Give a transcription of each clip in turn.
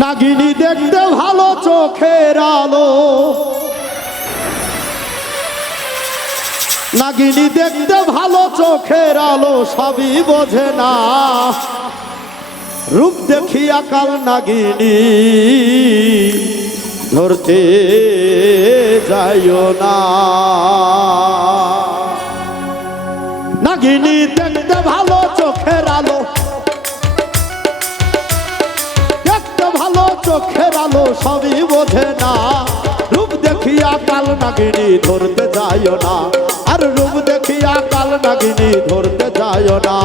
নাগিনী দেখতে ভালো চোখের আলো, নাগিনী দেখতে ভালো চোখের আলো, সবই বোঝে না। রূপ দেখিয়া কাল নাগিনী ধরতে যাইও না। নাগিনী দেখতে ভালো চোখের আলো, দেখতে ভালো চোখের আলো, সবই বোঝে না। রূপ দেখিয়া কাল নাগিনী ধরতে যাইও না, আর রূপ দেখিয়া কাল নাগিনী ধরতে যাইও না।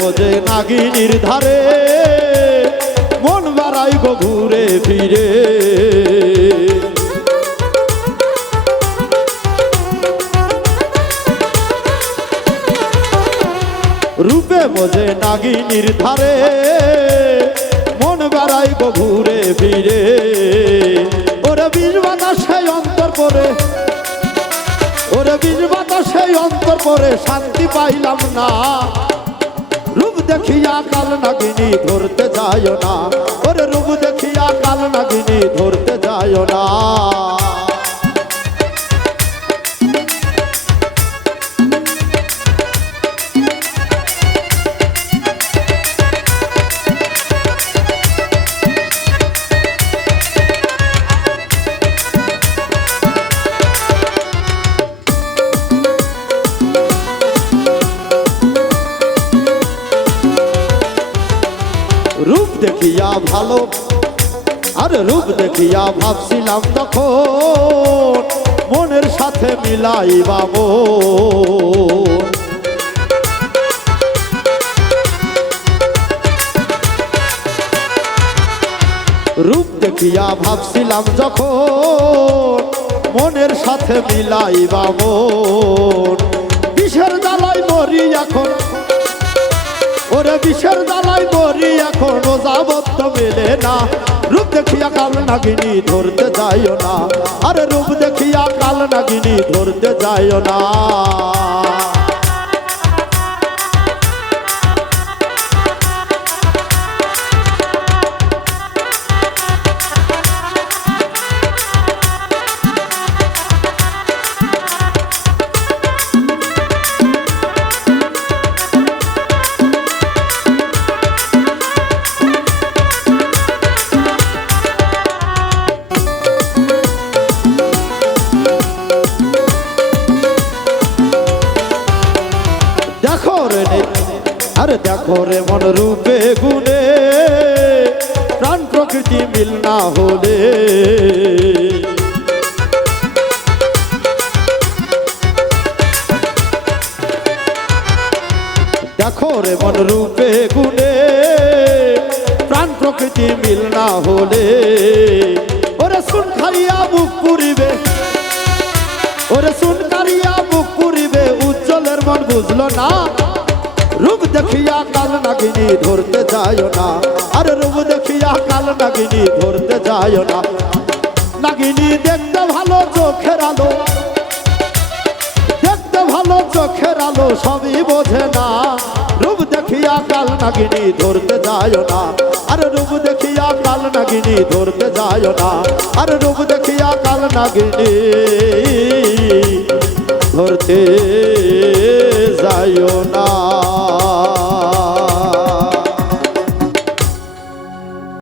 বোঝে নাগিনীর ধারে মন বাড়াই গো ঘুরে ফিরে। রূপে বোঝে নাগিনীর ধারে মন বাড়াই গো ঘুরে ফিরে। ওরে বিষ বাতাসে অন্তর পরে, ওরে বিষ বাতাসে অন্তর পরে শান্তি পাইলাম না। রূপ দেখিয়া কাল নাগিনী ধরতে যাইও না, ওরে রূপ দেখিয়া কাল নাগিনী ধরতে যাইও না। রূপ দেখিয়া ভালো, আর রূপ দেখিয়া ভাবছিলাম তখন মনের সাথে মিলাই বাবু। রূপ দেখিয়া ভাবছিলাম যখন মনের সাথে মিলাই বাবু। বিষের জ্বালাই মরি এখন, ওরে বিষের জ্বালাই মরি এখন, যাবত মেলে না। রূপ দেখিয়া কাল নাগিনী ধরতে যাইও না, আরে রূপ দেখিয়া কাল নাগিনী ধরতে যাইও না। আরে দেখো রে মন রূপে গুণে প্রাণ প্রকৃতি মিল না হলে। দেখো রে মন রূপে গুণে প্রাণ প্রকৃতি মিল না হলে। ওরে শুন খাইয়া বুক পুরিবে, ওরে শুন কারিয়া বুক পুরিবে, উজ্জ্বলের মন বুঝলো না। রূপ দেখিয়া কাল নাগিনী ধরতে যাইও না, আরে রূপ দেখিয়া কাল নাগিনী ধরতে যাইও না। নাগিনী দেখতে ভালো চোখের আলো, দেখতে ভালো চোখের আলো, সবই বোঝে না। রূপ দেখিয়া কাল নাগিনী ধরতে যাইও না, আরে রূপ দেখিয়া কাল নাগিনী ধরতে যাইও না, আরে রূপ দেখিয়া কাল নাগিনী ধরতে যাইও না।